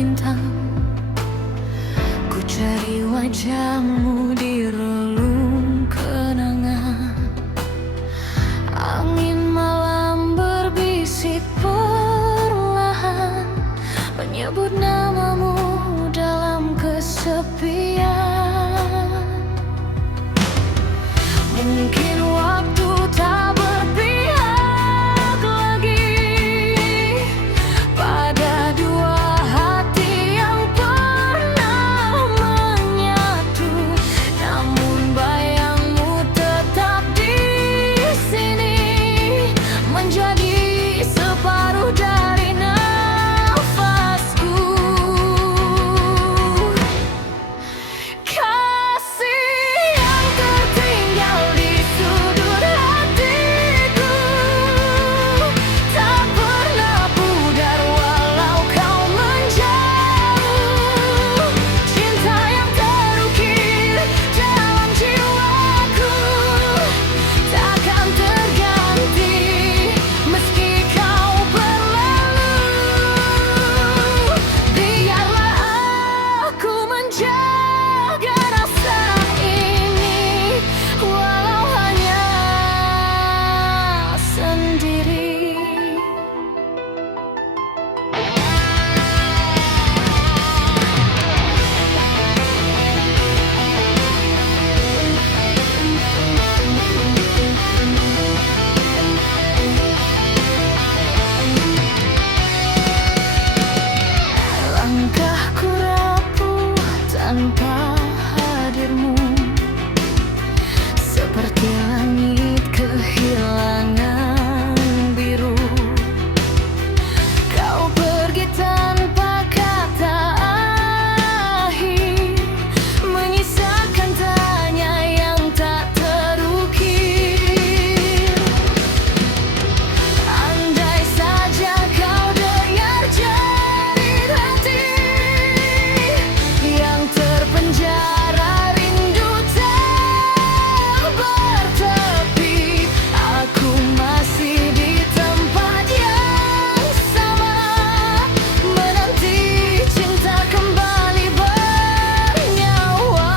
bintang. Ku cari wajahmu di relung kenangan. Angin malam berbisik perlahan, menyebut namamu dalam kesepian. Mungkin waktu tak berpihak lagi pada dua hati yang pernah menyatu. Namun bayangmu tetap di sini, menjadi separuh dari nafasku. Kasih yang tertinggal di sudut hatiku, tak pernah pudar walau kau menjauh. Cinta yang terukir dalam jiwaku takkan terganti meski kau berlalu. Biarlah aku menjaga rasa ini, walau hanya sendiri. Langkahku rapuh tanpa hadirmu, seperti langit kehilangan biru. Kau pergi tanpa kata akhir, menyisakan tanya yang tak terukir. Andai saja kau dengar jerit hati yang terpenjara, rindu tak bertepi. Aku masih di tempat yang sama, menanti cinta kembali bernyawa.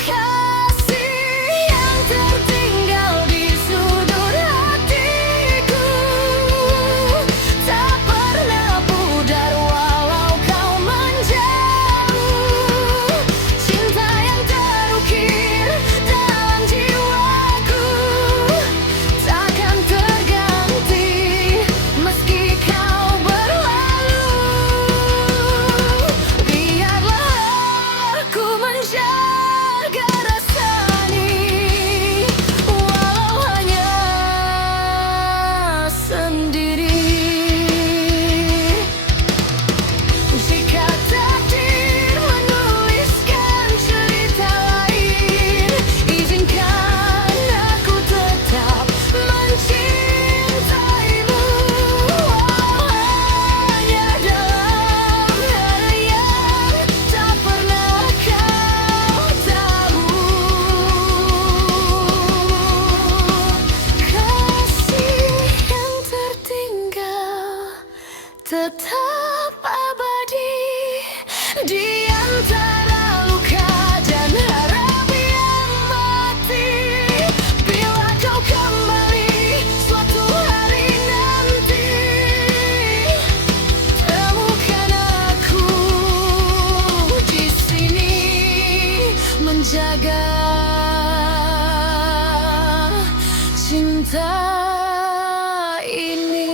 Kasih yang tertinggal di sudut hatiku, tak pernah pudar walau kau menjauh. Cinta yang terukir dalam jiwaku takkan terganti meski kau berlalu. Biarlah aku menjaga rasa ini, walau hanya sendiri. Jika takdir menuliskan cerita lain, izinkan aku tetap mencintaimu, hanya dalam hal yang tak pernah kau tahu. Kasih yang tertinggal tetap abadi di antara luka dan harap yang mati. Bila kau kembali suatu hari nanti, temukan aku di sini, menjaga cinta ini.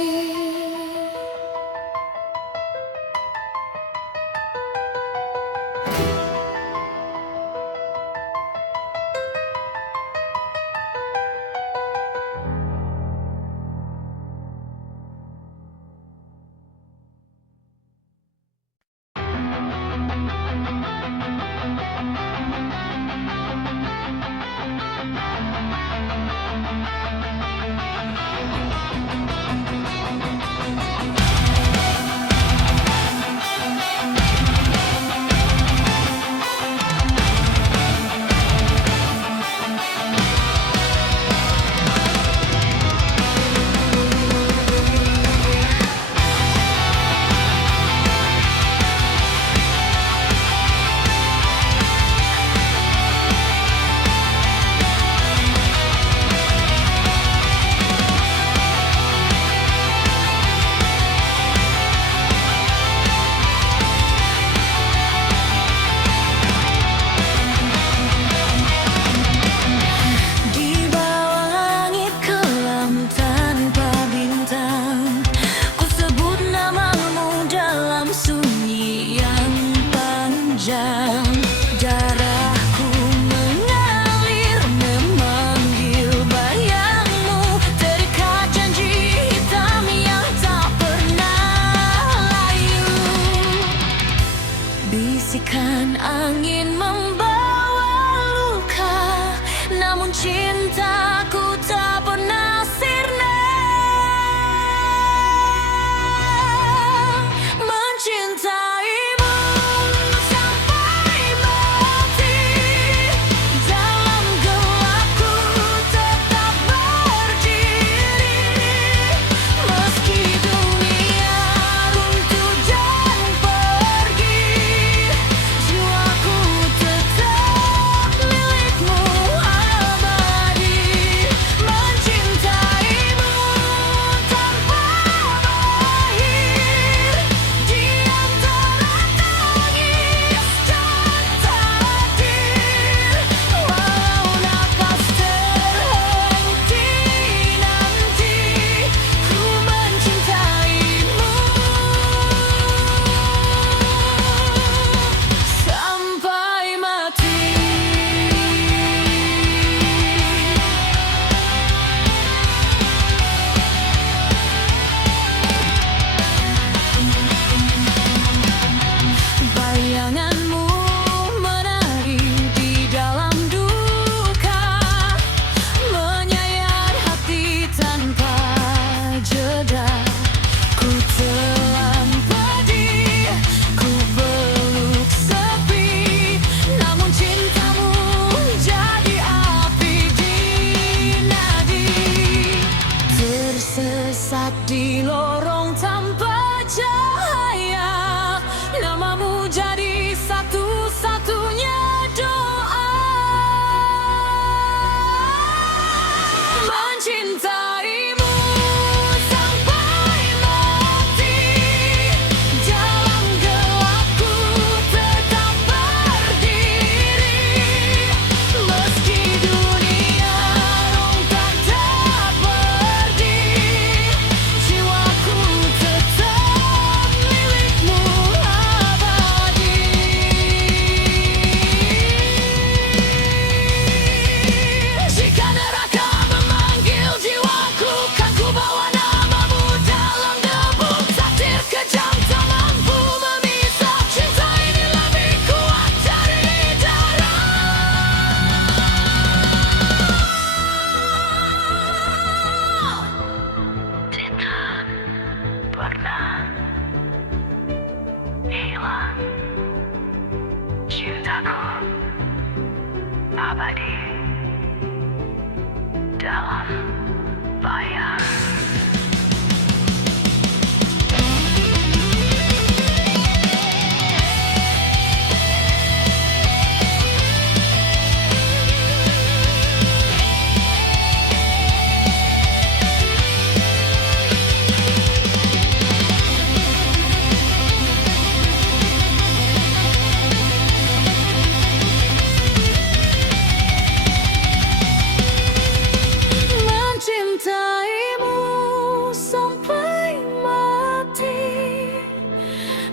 hilang, cintaku abadi dalam bayang. Mencintaimu sampai mati,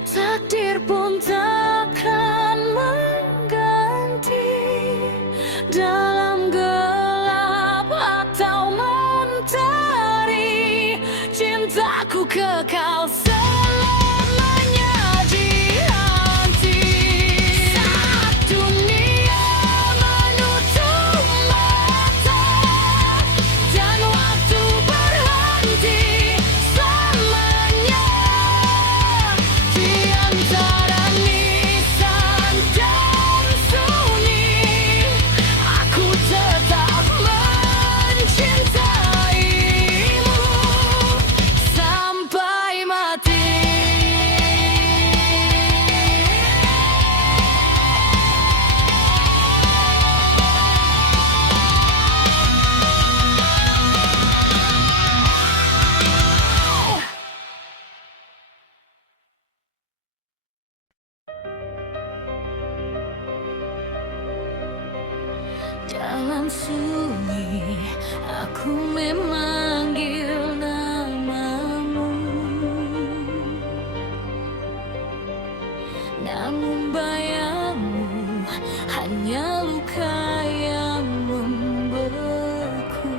takdir pun takkan mengganti. Dalam gelap atau mentari, cintaku kekal selamanya di hati. Saat dunia menutup mata dan waktu berhenti selamanya, di antara nisan dan sunyi, aku tetap mencintaimu sampai mati. Dalam sunyi aku memanggil namamu, namun bayangmu hanya luka yang membeku.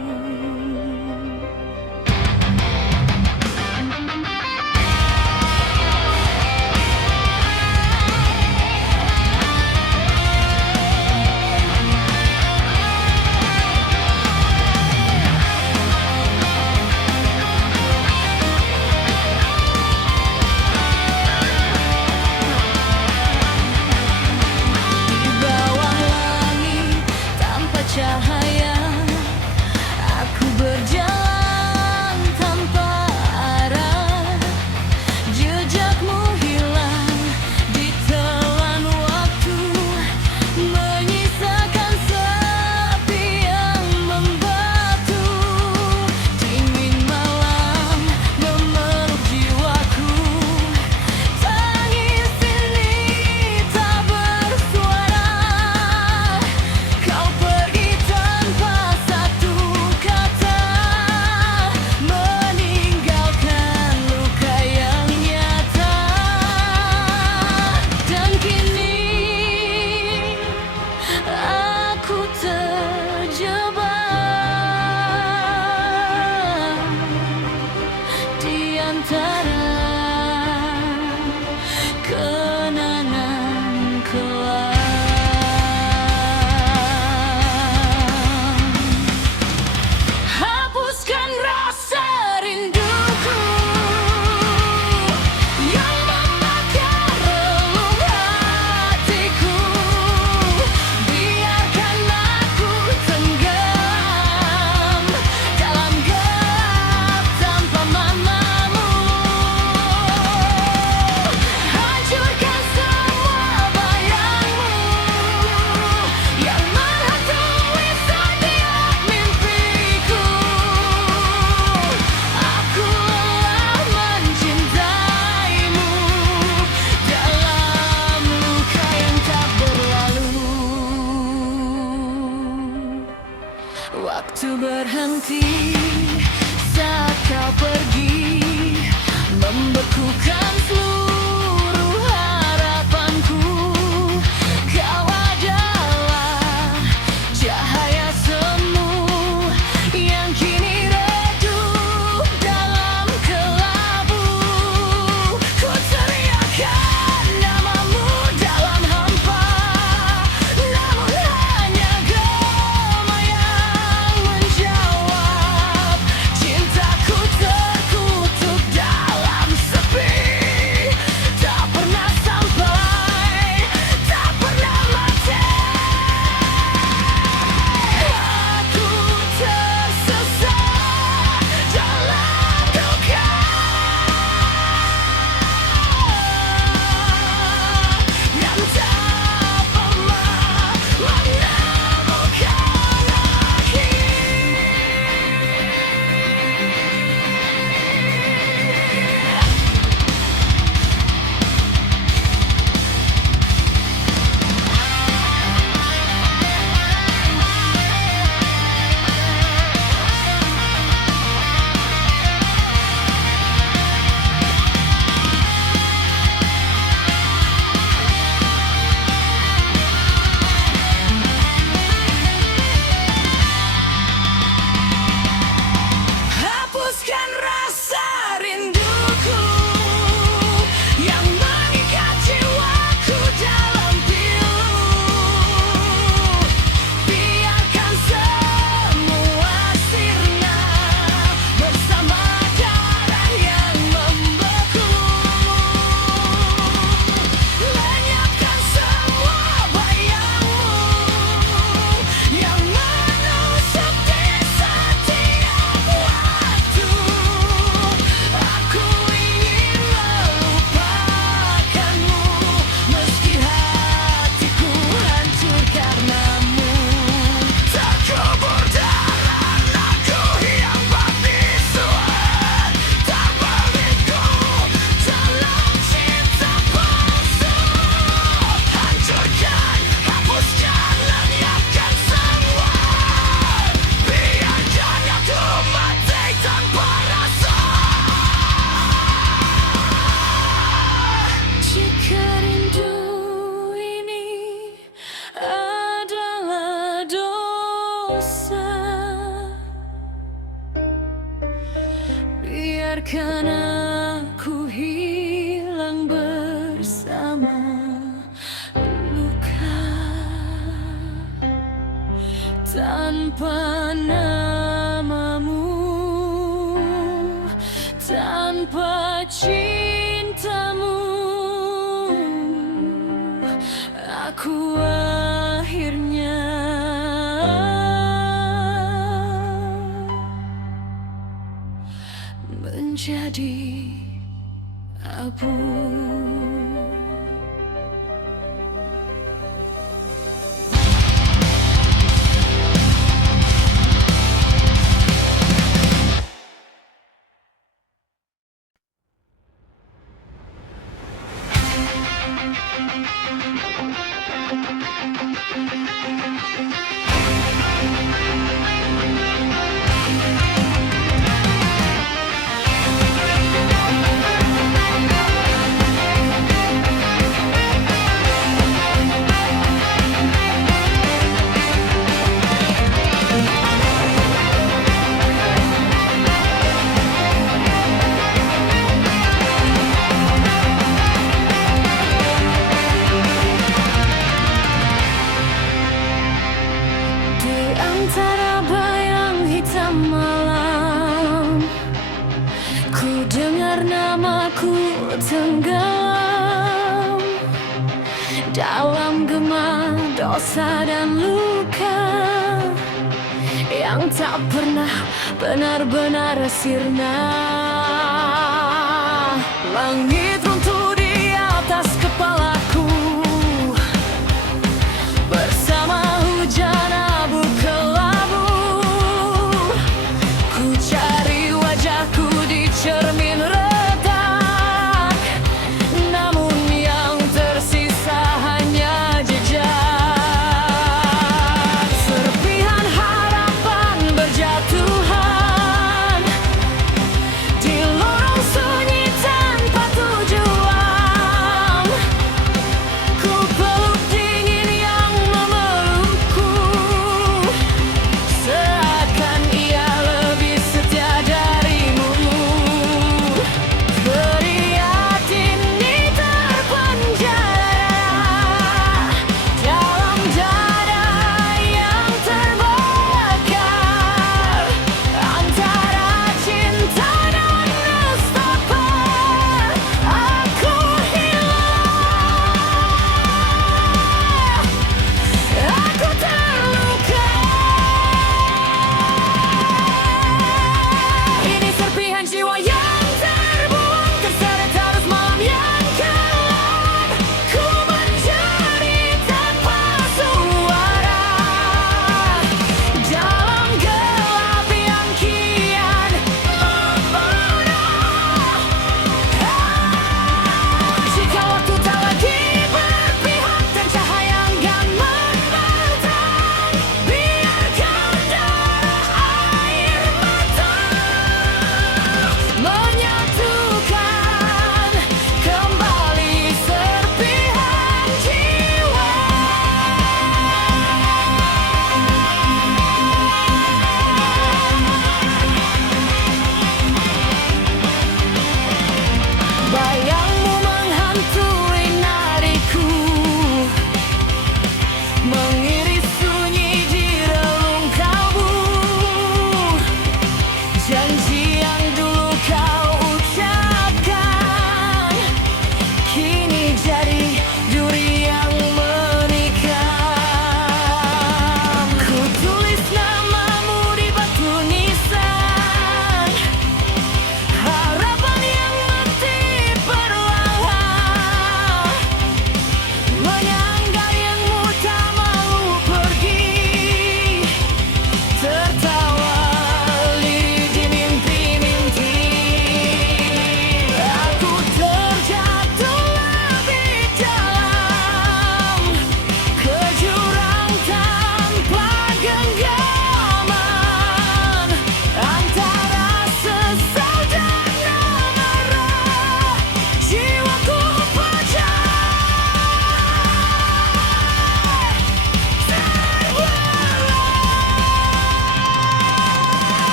Di bawah langit tanpa cahaya, aku berjalan tanpa arah. Jejakmu hilang ditelan waktu, menyisakan sepi yang membatu. Dingin malam memeluk jiwaku, tangis ini tak bersuara. Kau pergi tanpa satu kata, meninggalkan luka yang nyata. Dan kini aku terjebak di antara kenangan kelam. Hapuskan rasa rinduku yang membakar relung hatiku. Biarkan aku tenggelam dalam gelap tanpa mamamu. Hancurkan semua bayangmu yang menghantui setiap mimpiku. Aku lelah mencintaimu dalam luka yang tak berlalu. Waktu berhenti saat kau pergi, membekukan seluruh harapanku. Kau adalah cahaya semu yang kini redup dalam kelabu. Ku teriakan namamu dalam hampa, namun hanya gema yang menjawab. tanpa namamu, tanpa cintamu, aku akhirnya menjadi abu. Antara bayang hitam malam, ku dengar namaku tenggelam dalam gema dosa dan luka yang tak pernah benar-benar sirna. Langit runtuh di atas kepalaku bersama hujan abu kelabu. Ku cari wajahku di cermin retak, namun yang tersisa hanya jejak. Serpihan harapan berjatuhan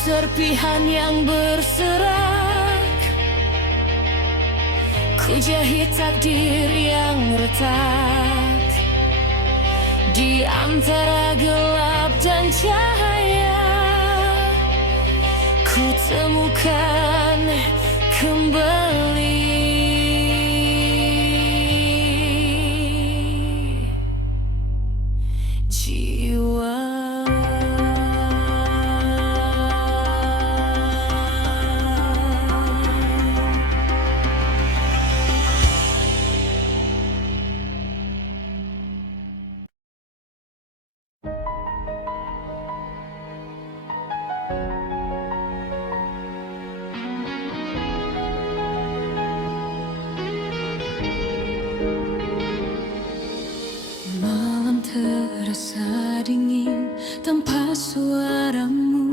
serpihan yang berserak, ku jahit takdir yang retak di antara gelap dan cahaya. Ku temukan kembali jiwa. Malam terasa dingin tanpa suaramu.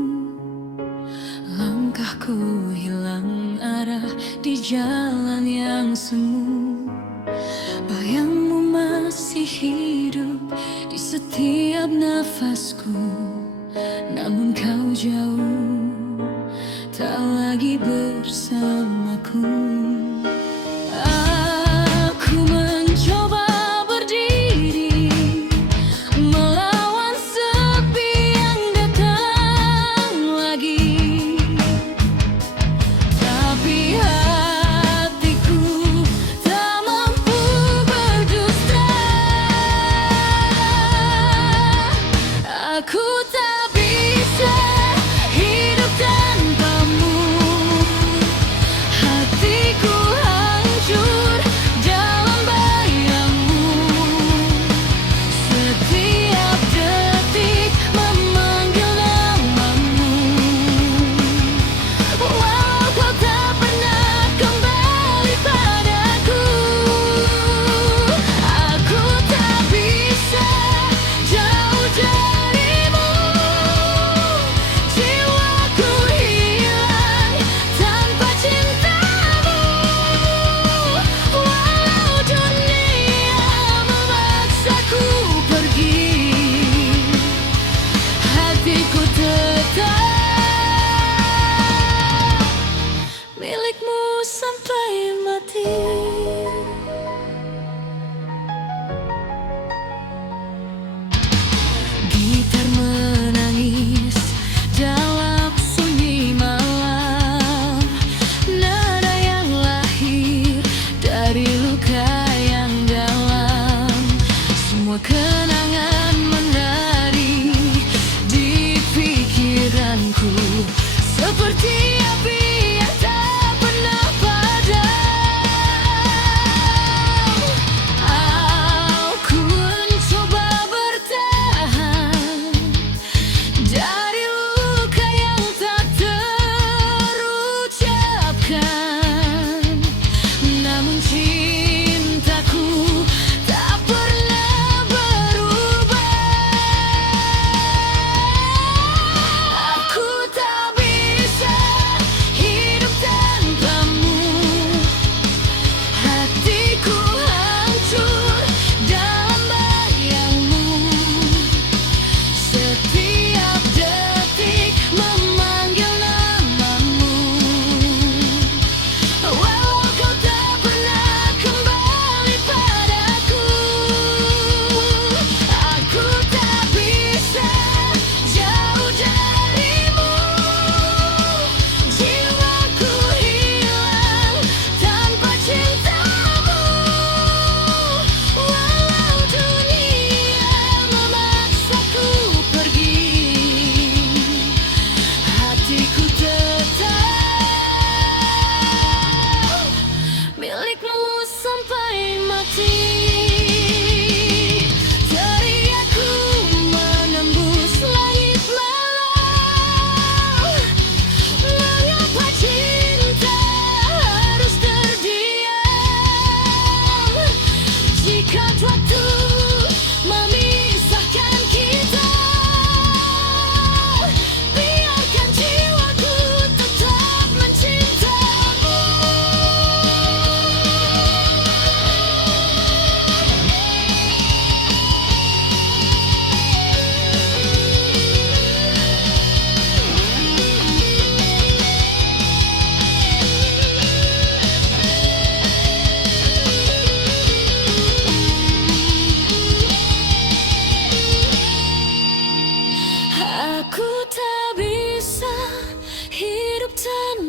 Langkahku hilang arah di jalan yang semu. Bayangmu masih hidup di setiap nafasku, namun kau jauh, tak lagi bersamaku. Aku mencoba berdiri melawan sepi yang datang lagi, tapi hatiku tak mampu berdusta. Aku tak bisa hidup tanpamu. Hatiku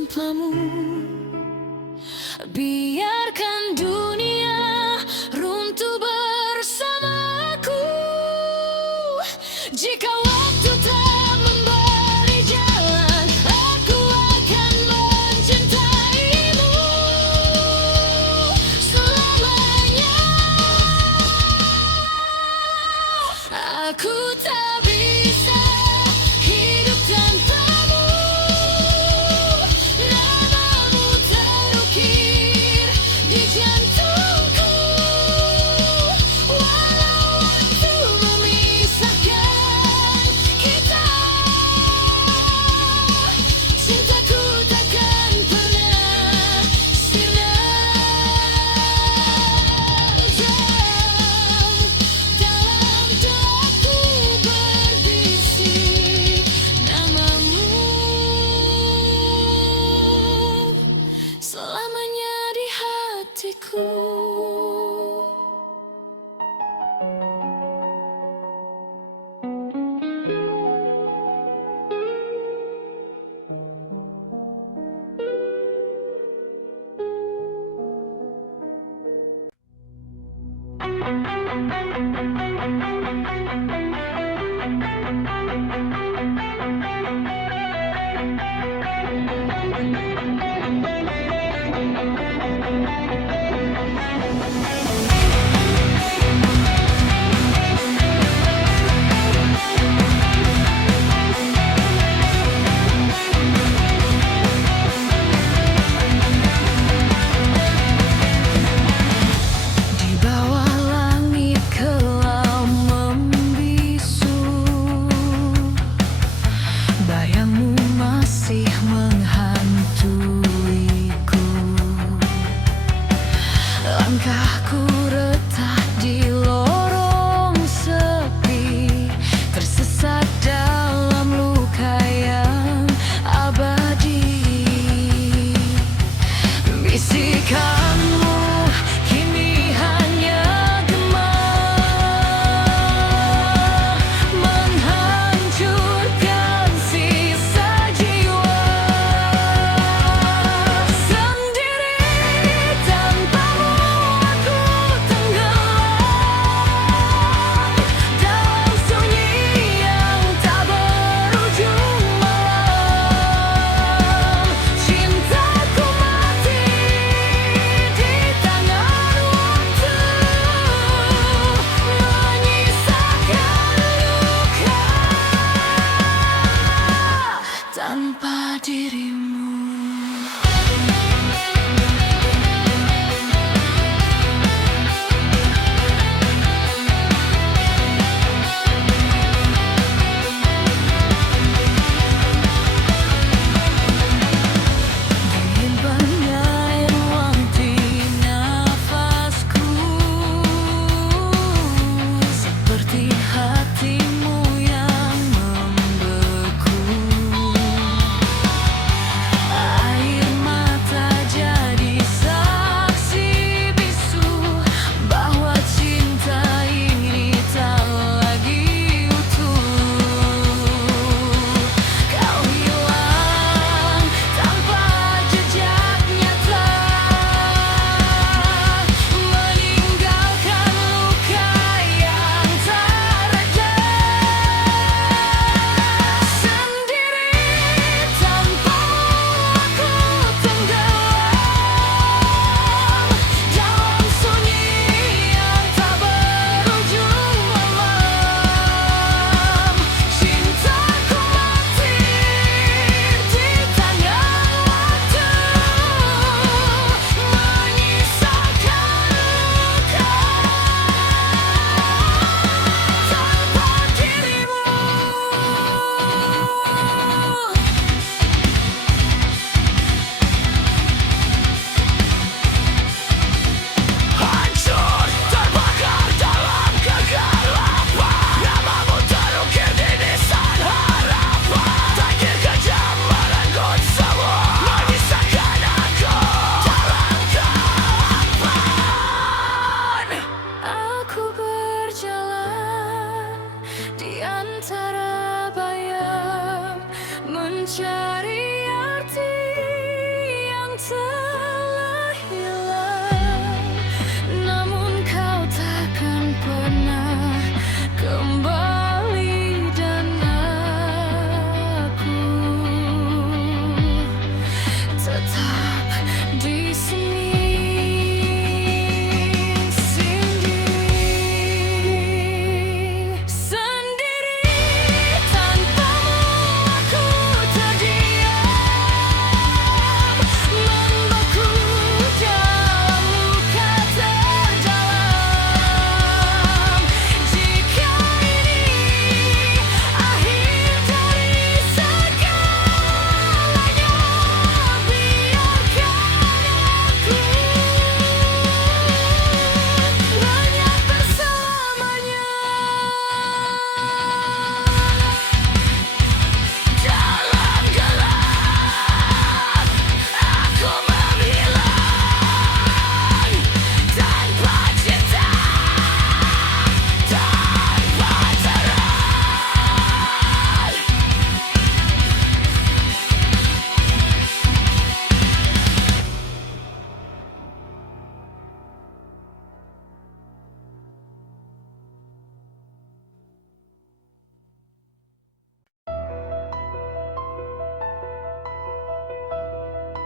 tanpamu. Biarkan dunia runtuh bersamaku. Jika waktu tak memberi jalan, aku akan mencintaimu selamanya. Aku tak bisa hidup tanpamu. Namamu terukir di jantungku. Walau waktu memisahkan kita, cintaku takkan pernah sirna. Dalam doaku berbisik namamu selamanya di hatiku. Di bawah langit kelam membisu, bayangmu masih menghantuiku. Langkahku retak di lorong sepi, tersesat dalam luka yang abadi. Bisikanmu kini hanya gema, menghancurkan sisa jiwa. Sendiri tanpamu aku tenggelam dalam sunyi yang tak berujung malam. Cintaku mati di tangan waktu, menyisakan luka tanpa dirimu. Diimbannya ruang di nafasku, seperti hatimu yang membeku.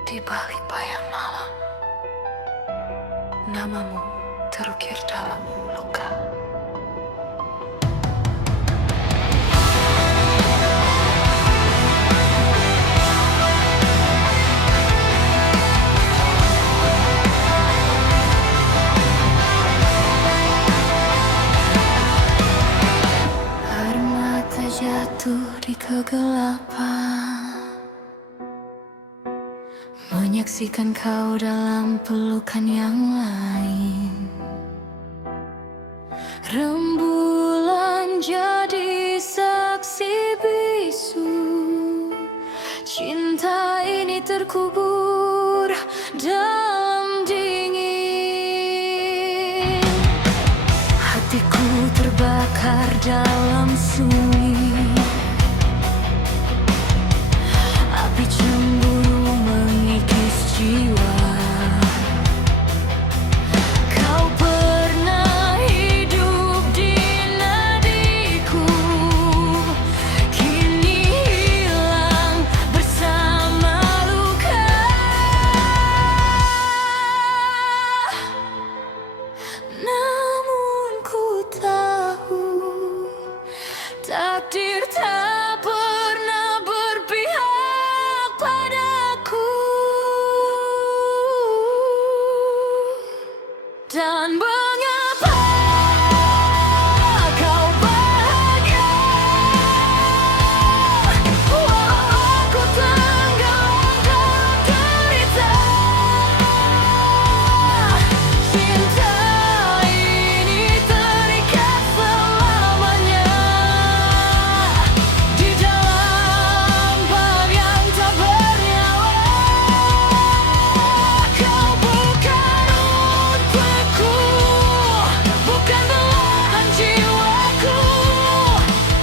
Di balik bayang malam, namamu terukir dalam luka. Air mata jatuh di kegelapan, menyaksikan kau dalam pelukan yang lain. Rembulan jadi saksi bisu, cinta ini terkubur dalam dingin. Hatiku terbakar dalam sunyi, api cemburu mengikis jiwa. Kau pernah hidup di nadiku, kini hilang bersama luka. Namun ku tahu takdir tak pernah berpihak padaku, dan mengapa kau bahagia walau aku tenggelam dalam derita. Cinta ini terikat selamanya di dalam bab yang tak bernyawa. Kau bukan untukku, bukan belahan jiwaku.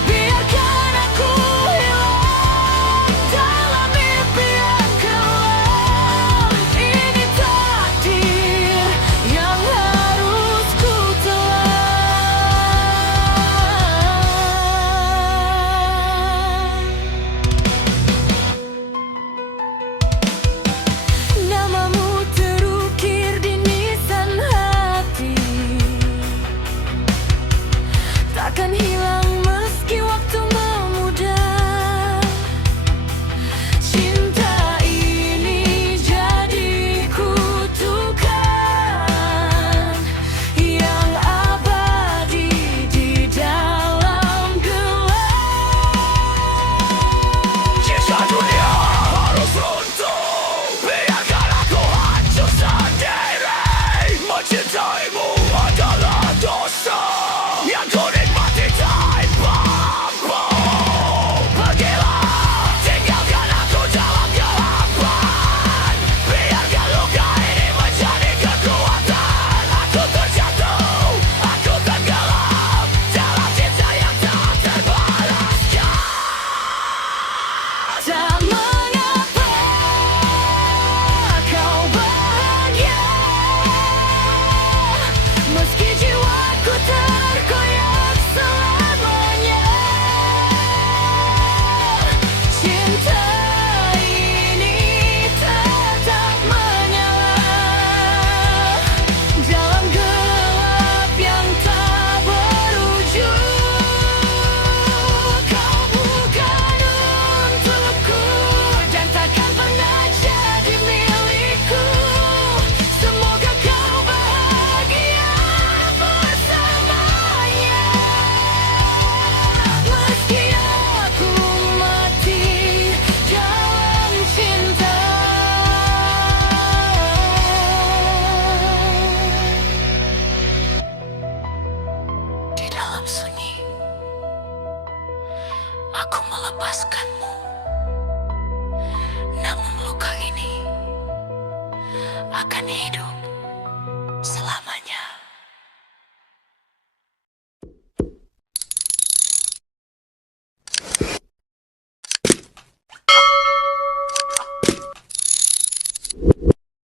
Biarkan aku hilang dalam mimpi yang kelam. Ini takdir yang harus ku telan. Namamu terukir di nisan hati, takkan hilang meski waktu memudar. Cinta ini jadi kutukan yang abadi di dalam gelap. Jika dunia harus runtuh, biarkan aku hancur sendiri. Mencintaimu adalah dosa yang ku nikmati tanpamu. Pergilah, tinggalkan aku dalam kegelapan. Biarkan luka ini menjadi kekuatan. Aku terjatuh, aku tenggelam dalam cinta yang tak terbalaskan. Tak mengapa kau bahagia meski jiwaku terkoyak selamanya. Cinta ini tetap menyala dalam gelap yang tak berujung. Kau bukan untukku dan takkan pernah jadi milikku. Semoga kau bahagia bersamanya, meski aku mati dalam cinta. Di dalam sunyi, aku melepaskanmu. Namun luka ini akan hidup